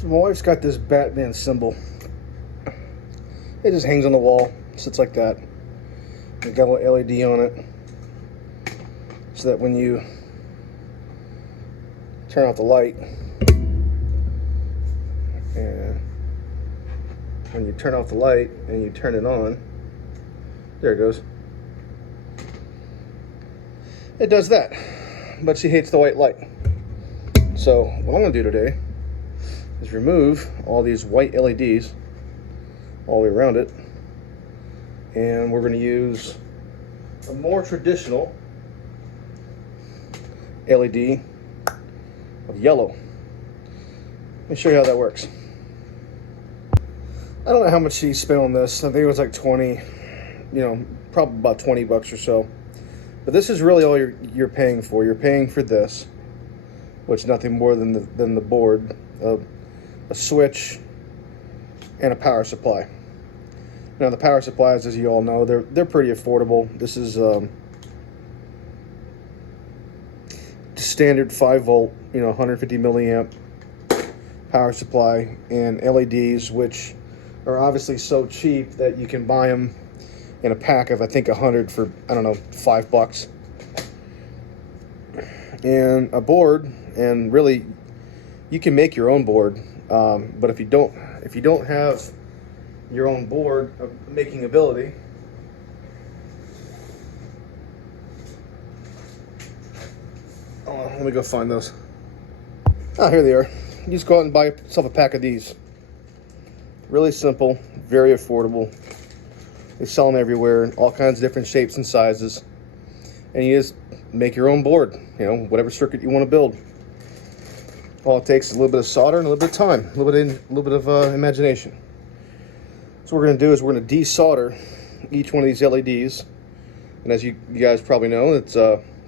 So my wife's got this Batman symbol. It just hangs on the wall, sits like that. It's got a little LED on it, so that when you turn off the light, and when you turn off the light and you turn it on, there it goes. It does that, but she hates the white light. So what I'm gonna do today is remove all these white LEDs all the way around it, and we're gonna use a more traditional LED of yellow. Let me show you how that works. I don't know how much she spent on this. I think it was like 20, probably about 20 bucks or so. But this is really all you're paying for. You're paying for this, which is nothing more than the board, a switch, and a power supply. Now the power supplies, as you all know, they're pretty affordable. This is standard 5-volt, 150 milliamp power supply, and LEDs, which are obviously so cheap that you can buy them in a pack of, I think, 100 for, I don't know, $5. And a board, and really, you can make your own board, but if you don't have your own board of making ability, let me go find those. Oh, here they are. You just go out and buy yourself a pack of these. Really simple, very affordable. They sell them everywhere in all kinds of different shapes and sizes. And you just make your own board, whatever circuit you want to build. All it takes is a little bit of solder and a little bit of time, a little bit of imagination. So what we're going to do is we're going to desolder each one of these LEDs. And as you guys probably know,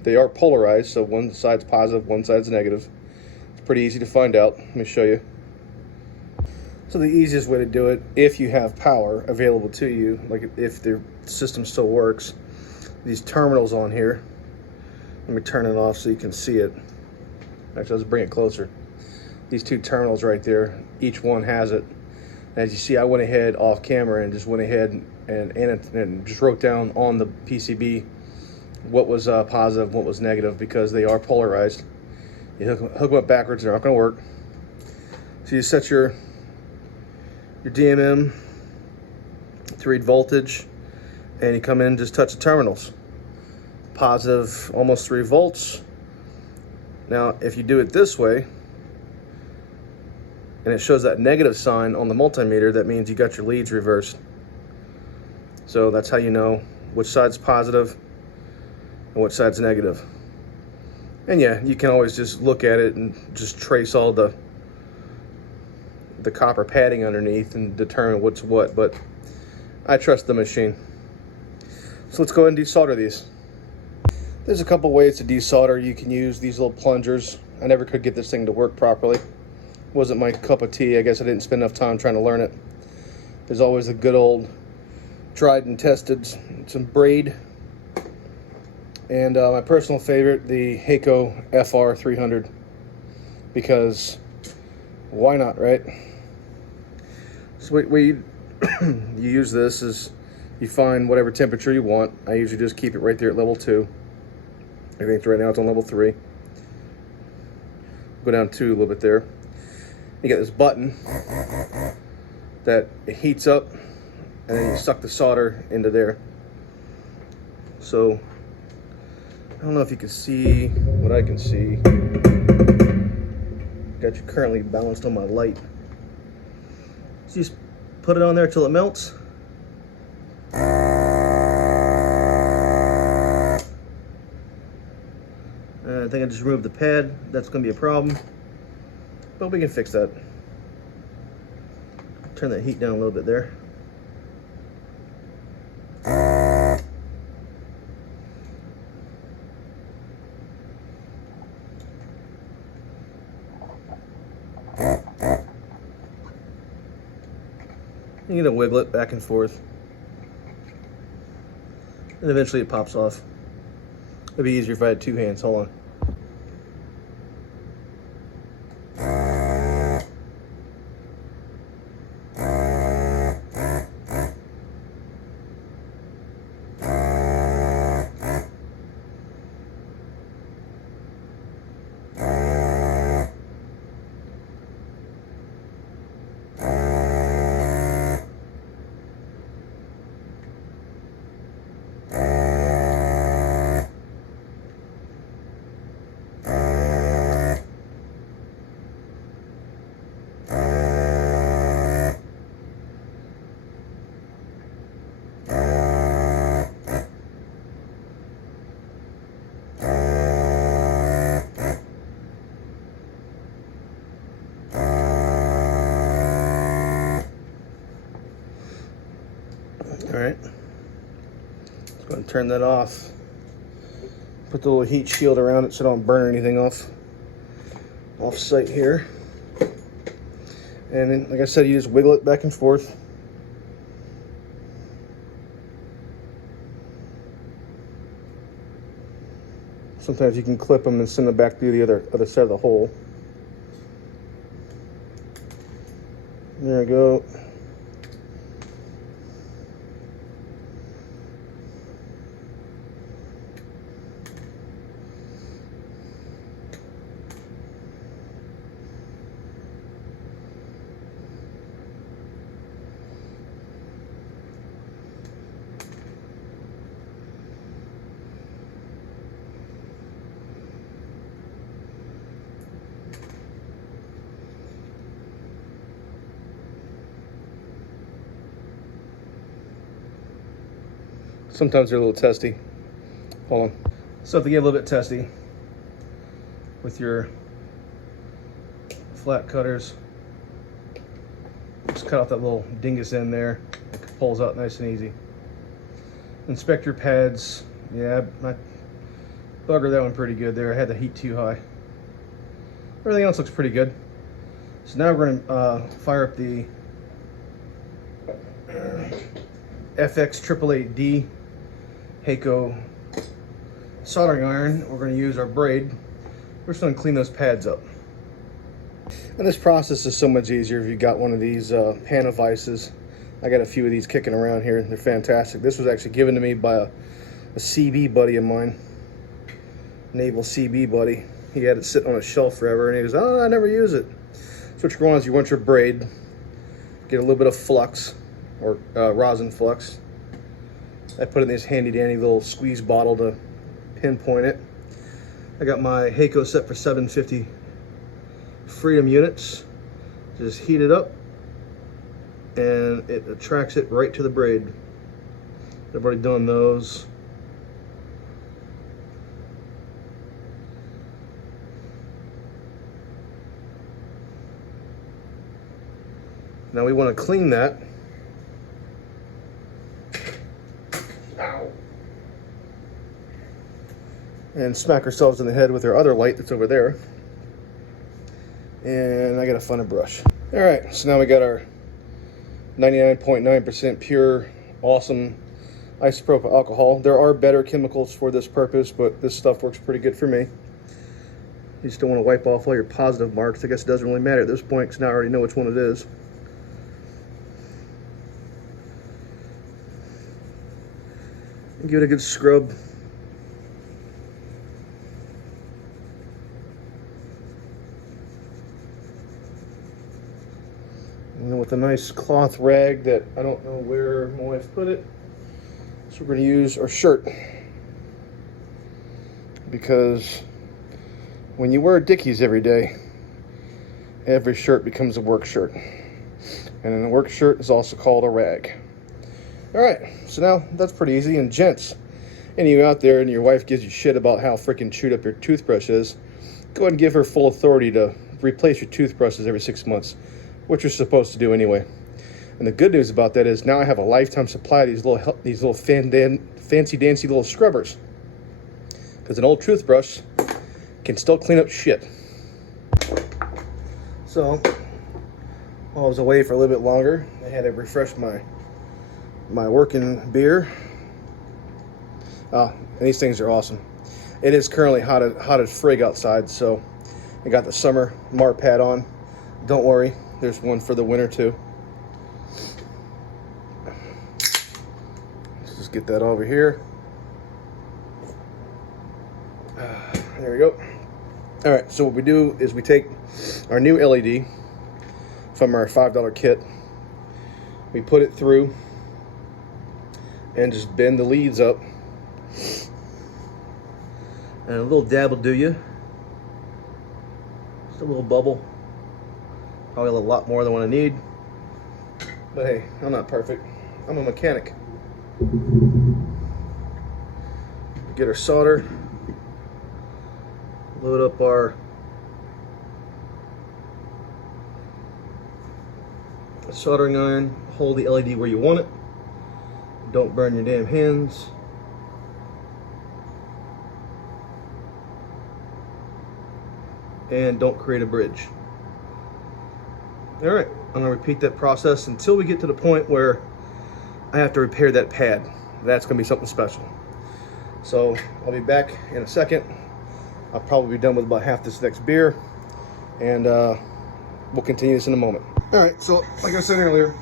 they are polarized, so one side's positive, one side's negative. It's pretty easy to find out. Let me show you. So the easiest way to do it, if you have power available to you, like if the system still works, these terminals on here, let me turn it off so you can see it. Actually, let's bring it closer. These two terminals right there, each one has it. As you see, I went ahead off camera and just went ahead and just wrote down on the PCB what was positive, what was negative, because they are polarized. You hook them up backwards, they're not going to work. So you set your DMM to read voltage, and you come in and just touch the terminals. Positive, almost 3 volts. Now, if you do it this way, and it shows that negative sign on the multimeter, that means you got your leads reversed. So that's how you know which side's positive and which side's negative. And yeah, you can always just look at it and just trace all the copper padding underneath and determine what's what, but I trust the machine. So let's go ahead and desolder these. There's a couple ways to desolder. You can use these little plungers. I never could get this thing to work properly. Wasn't my cup of tea. I guess I didn't spend enough time trying to learn it. There's always the good old tried and tested, some braid, and my personal favorite, the Heiko FR300, because why not, right? So what you use this is you find whatever temperature you want. I usually just keep it right there at level 2. I think right now it's on level 3. Go down 2 a little bit there. You got this button that it heats up, and then you suck the solder into there. So I don't know if you can see what I can see. Got you currently balanced on my light. So you just put it on there till it melts. I think I just removed the pad. That's going to be a problem, but we can fix that. Turn that heat down a little bit there. You're going to wiggle it back and forth, and eventually it pops off. It'd be easier if I had 2 hands. Hold on. All right, let's go and turn that off. Put the little heat shield around it so I don't burn anything off site here. And then, like I said, you just wiggle it back and forth. Sometimes you can clip them and send them back through the other side of the hole. There we go. Sometimes they're a little testy. Hold on. So if they get a little bit testy with your flat cutters, just cut off that little dingus end there. It pulls out nice and easy. Inspect your pads. Yeah, I buggered that one pretty good there. I had the heat too high. Everything else looks pretty good. So now we're going to fire up the FX888D Heiko soldering iron. We're going to use our braid. We're just going to clean those pads up. And this process is so much easier if you got one of these pan vices. I got a few of these kicking around here. They're fantastic. This was actually given to me by a CB buddy of mine, naval CB buddy. He had it sitting on a shelf forever, and he goes, "Oh, I never use it." So what you're going on is you want your braid, get a little bit of flux or rosin flux. I put it in this handy dandy little squeeze bottle to pinpoint it. I got my Heiko set for 750 Freedom units. Just heat it up and it attracts it right to the braid. I've already done those. Now we want to clean that. Ow. And smack ourselves in the head with our other light that's over there. And I got to find a brush. All right, so now we got our 99.9% pure, awesome isopropyl alcohol. There are better chemicals for this purpose, but this stuff works pretty good for me. You just don't want to wipe off all your positive marks. I guess it doesn't really matter at this point because now I already know which one it is. And give it a good scrub. And then with a nice cloth rag that I don't know where my wife put it. So we're going to use our shirt. Because when you wear Dickies every day, every shirt becomes a work shirt. And a work shirt is also called a rag. Alright, so now that's pretty easy. And gents, any of you out there and your wife gives you shit about how freaking chewed up your toothbrush is, go ahead and give her full authority to replace your toothbrushes every 6 months, which you're supposed to do anyway. And the good news about that is now I have a lifetime supply of these little fancy dancy little scrubbers. Because an old toothbrush can still clean up shit. So, while I was away for a little bit longer, I had to refresh my working beer. And these things are awesome. It is currently hot as frig outside, so I got the summer Mar pad on. Don't worry, there's one for the winter too. Let's just get that over here. There we go. All right, so what we do is we take our new LED from our $5 kit. We put it through and just bend the leads up. And a little dab will do you. Just a little bubble. Probably a lot more than what I need. But hey, I'm not perfect. I'm a mechanic. Get our solder. Load up our soldering iron. Hold the LED where you want it. Don't burn your damn hands. And don't create a bridge. All right, I'm gonna repeat that process until we get to the point where I have to repair that pad. That's gonna be something special. So I'll be back in a second. I'll probably be done with about half this next beer, and we'll continue this in a moment. All right, so like I said earlier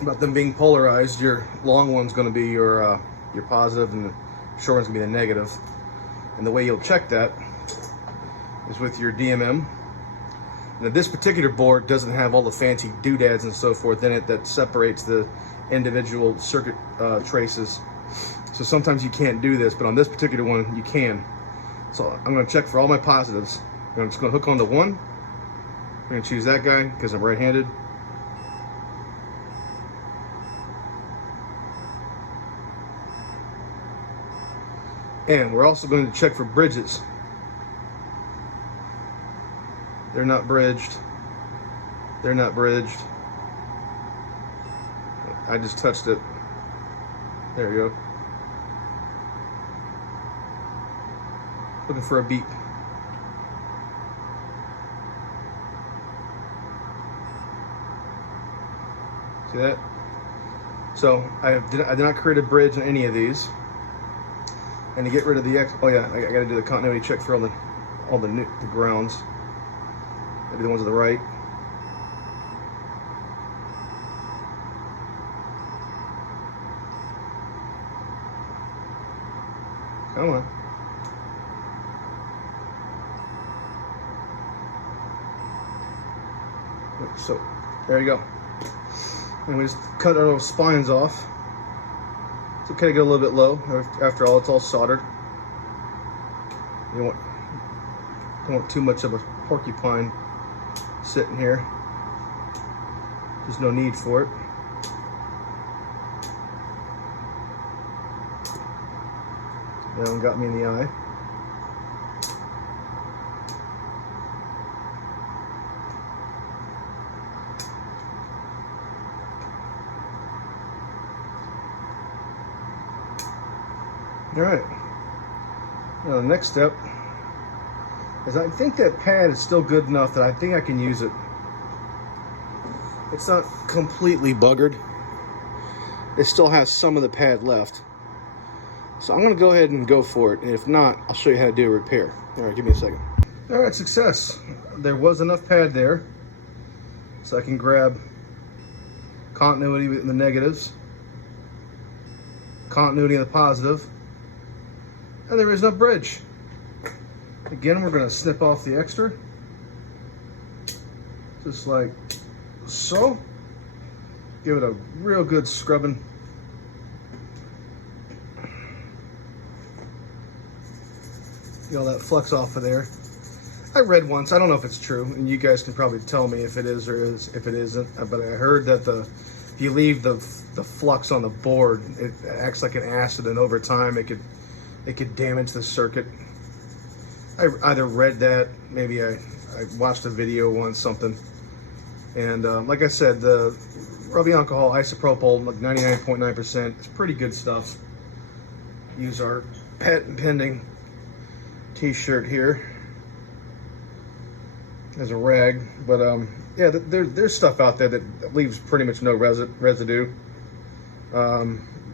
about them being polarized, your long one's gonna be your positive and the short one's gonna be the negative. And the way you'll check that is with your DMM. Now this particular board doesn't have all the fancy doodads and so forth in it that separates the individual circuit traces. So sometimes you can't do this, but on this particular one you can. So I'm gonna check for all my positives. I'm just gonna hook onto one. I'm gonna choose that guy because I'm right-handed. And we're also going to check for bridges. They're not bridged. They're not bridged. I just touched it. There you go. Looking for a beep. See that? So I did not create a bridge on any of these. And to get rid of the oh yeah, I got to do the continuity check for all the grounds. Maybe the ones to the right. Come on. So there you go. And we just cut our little spines off. It's okay to get a little bit low. After all, it's all soldered. You don't want too much of a porcupine sitting here. There's no need for it. That one got me in the eye. All right, now the next step is I think that pad is still good enough that I think I can use it. It's not completely buggered. It still has some of the pad left. So I'm gonna go ahead and go for it. And if not, I'll show you how to do a repair. All right, give me a second. All right, success. There was enough pad there. So I can grab continuity with the negatives, continuity in the positive, and there is no bridge. Again, we're going to snip off the extra, just like so. Give it a real good scrubbing. Get all that flux off of there. I read once, I don't know if it's true, and you guys can probably tell me if it is or if it isn't, but I heard that if you leave the flux on the board, it acts like an acid, and over time it could damage the circuit. I either read that, maybe I watched a video once, something. And like I said, the rubbing alcohol isopropyl, like 99.9%, it's pretty good stuff. Use our patent pending t-shirt here as a rag, but yeah, there's stuff out there that leaves pretty much no residue.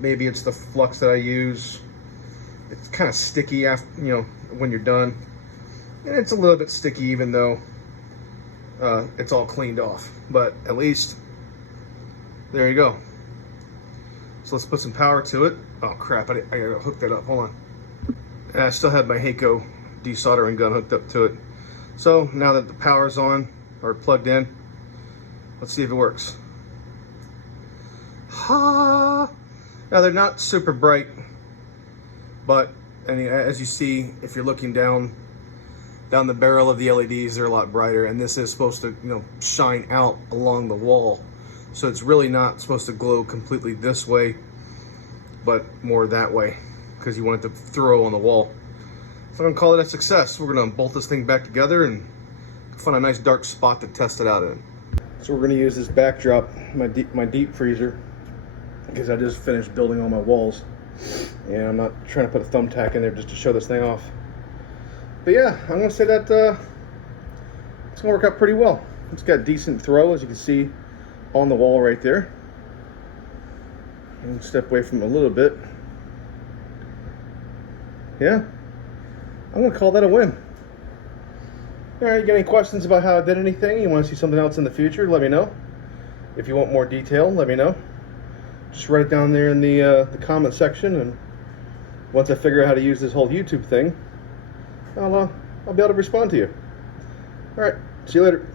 Maybe it's the flux that I use. It's kind of sticky after, when you're done, and it's a little bit sticky even though it's all cleaned off, but at least there you go. So let's put some power to it. Oh crap, I gotta hook that up, hold on. And I still have my Heiko desoldering gun hooked up to it. So now that the power's on or plugged in, let's see if it works. Ha! Now they're not super bright, but as you see, if you're looking down the barrel of the LEDs, they're a lot brighter, and this is supposed to shine out along the wall. So it's really not supposed to glow completely this way, but more that way, because you want it to throw on the wall. So I'm gonna call it a success. We're gonna bolt this thing back together and find a nice dark spot to test it out in. So we're gonna use this backdrop, my deep freezer, because I just finished building all my walls, and I'm not trying to put a thumbtack in there just to show this thing off. But yeah, I'm gonna say that it's gonna work out pretty well. It's got decent throw, as you can see on the wall right there. And step away from it a little bit. Yeah, I'm gonna call that a win. All right, you got any questions about how I did anything? You want to see something else in the future? Let me know. If you want more detail, let me know. Just write it down there in the comment section, and once I figure out how to use this whole YouTube thing, I'll be able to respond to you. All right, see you later.